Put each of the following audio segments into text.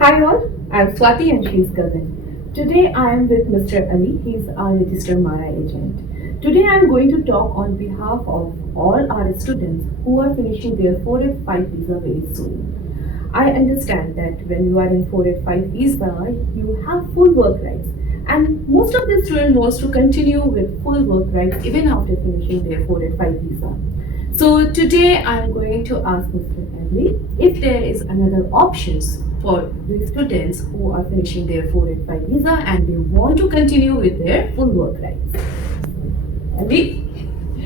Hi all, I'm Swati and she's Gagan. Today I am with Mr. Ali, he's our registered Mara agent. Today I'm going to talk on behalf of all our students who are finishing their 485 visa very soon. I understand that when you are in 485 visa, you have full work rights. And most of the students wants to continue with full work rights even after finishing their 485 visa. So today I'm going to ask Mr. Ali if there is another options for the students who are finishing their 485 visa and they want to continue with their full work rights. Ali?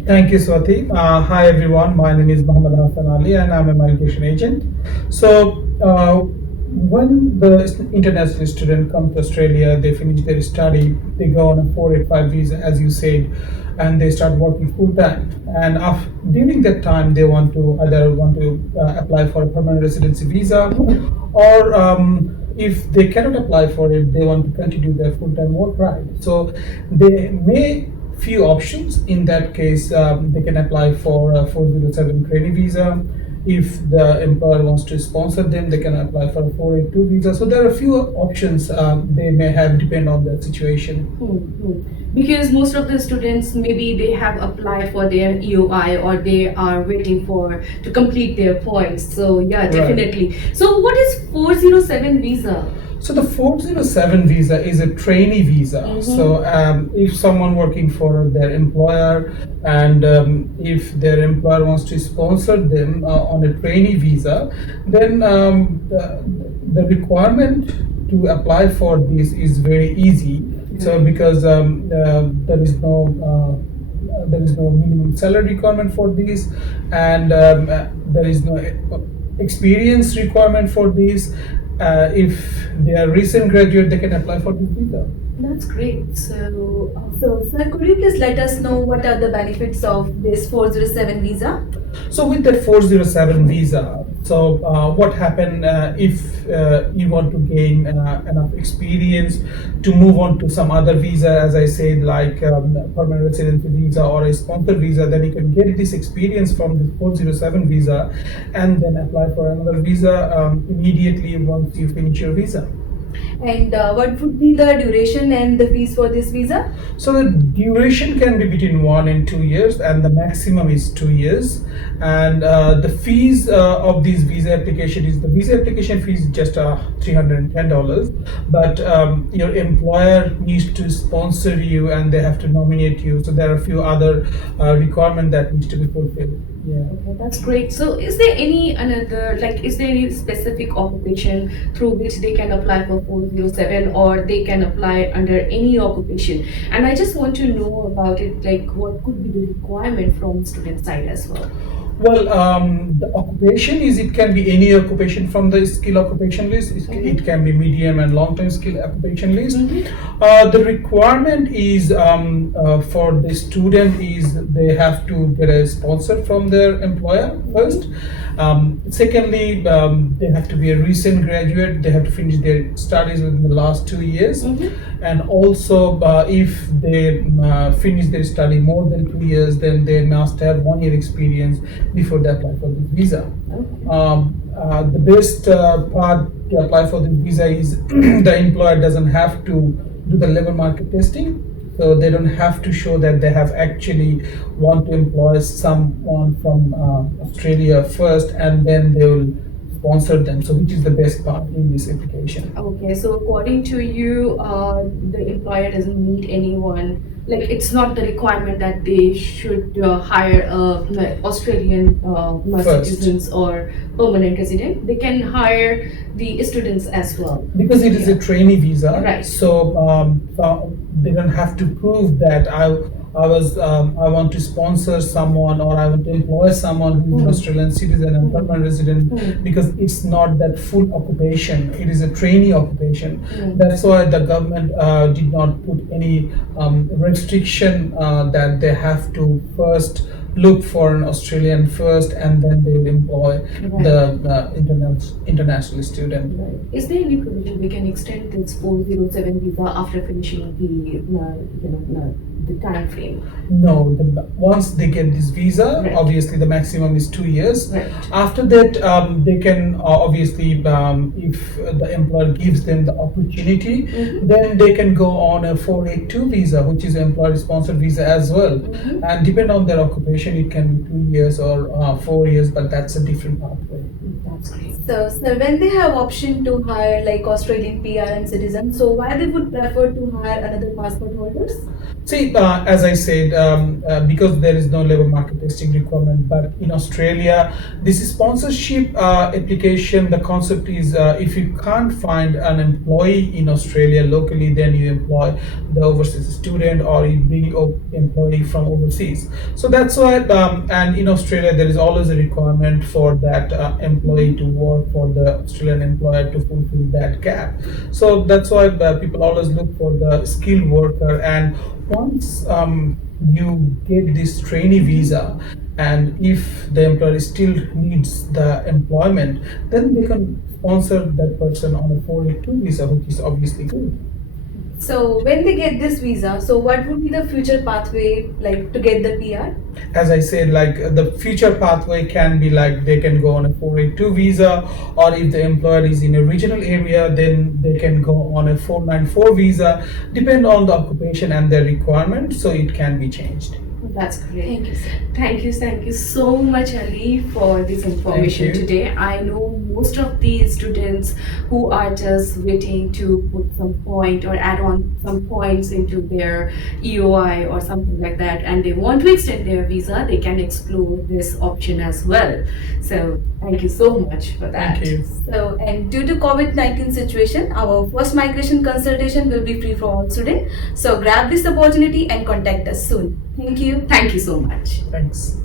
Thank you, Swati. Hi, everyone. My name is Mohammad Ali, and I'm a migration agent. When the international student comes to Australia, they finish their study, they go on a 485 visa, as you said, and they start working full time. And during that time, they want to apply for a permanent residency visa, or if they cannot apply for it, they want to continue their full time work, right? So they may few options. In that case, they can apply for a 407 trainee visa. If the employer wants to sponsor them, they can apply for a 482 visa. So there are a few options they may have, depend on their situation. Because most of the students maybe they have applied for their EOI or they are waiting for to complete their points. So yeah, definitely. Right. So what is 407 visa? So the 407 visa is a trainee visa. So if someone working for their employer and if their employer wants to sponsor them on a trainee visa, then the requirement to apply for this is very easy. So because there is no minimum salary requirement for this, and there is no experience requirement for this. If they are recent graduate, they can apply for this visa. That's great. So sir, could you please let us know what are the benefits of this 407 visa? So with that 407 visa, so what happened if you want to gain enough experience to move on to some other visa, as I said, like permanent residency visa or a sponsored visa, then you can get this experience from the 407 visa and then apply for another visa immediately once you finish your visa. And what would be the duration and the fees for this visa? So the duration can be between 1 and 2 years, and the maximum is 2 years. And the fees of this visa application is the visa application fee is just $310, but your employer needs to sponsor you and they have to nominate you. So there are a few other requirements that needs to be fulfilled. Yeah. Okay, that's great. So is there any specific occupation through which they can apply for 407 or they can apply under any occupation? And I just want to know about it, like what could be the requirement from student side as well? Well, the occupation it can be any occupation from the skill occupation list. It can be medium and long-term skill occupation list. The requirement is for the student is they have to get a sponsor from their employer first. Secondly, they have to be a recent graduate. They have to finish their studies within the last 2 years. And also, if they finish their study more than 2 years, then they must have 1 year experience before they apply for this visa. The best part to apply for this visa is the employer doesn't have to do the labor market testing. So they don't have to show that they have actually want to employ someone from Australia first, and then they will sponsor them. So which is the best part in this application? Okay, so according to you, the employer doesn't need anyone. Like it's not the requirement that they should hire Australian citizens or permanent resident. They can hire the students as well. Because it is a trainee visa, right? So they don't have to prove that I want to sponsor someone or I want to employ someone who is an Australian citizen and permanent resident, because it's not that full occupation. It is a trainee occupation. That's why the government did not put any restriction that they have to first look for an Australian first and then they will employ the international student. Right. Is there any provision we can extend this 407 visa after finishing the time frame? No, once they get this visa, Right. obviously the maximum is 2 years. Right. After that, they can obviously, if the employer gives them the opportunity, Mhm. then they can go on a 482 visa, which is employer-sponsored visa as well. Mhm. And depend on their occupation, it can be 2 years or 4 years, but that's a different pathway. That's great. So when they have option to hire like Australian PR and citizens, so why they would prefer to hire another passport holders? See, as I said, because there is no labor market testing requirement, but in Australia, this sponsorship application, the concept is if you can't find an employee in Australia locally, then you employ the overseas student or you bring an employee from overseas. So that's why, and in Australia, there is always a requirement for that employee to work for the Australian employer to fulfill that gap. So that's why people always look for the skilled worker. And once you get this trainee visa, and if the employer still needs the employment, then they can sponsor that person on a 482 visa, which is obviously good. So when they get this visa, so what would be the future pathway like to get the PR? As I said, like the future pathway can be like they can go on a 482 visa, or if the employer is in a regional area, then they can go on a 494 visa, depend on the occupation and their requirement, so it can be changed. That's great. Thank you, sir. Thank you so much, Ali, for this information Thank you. today. I know most of the students who are just waiting to put some point or add on some points into their EOI or something like that, and they want to extend their visa, they can explore this option as well. So thank you so much for that. Thank you. So, and due to COVID-19 situation, our first migration consultation will be free for all students. So grab this opportunity and contact us soon. Thank you. Thank you so much. Thanks.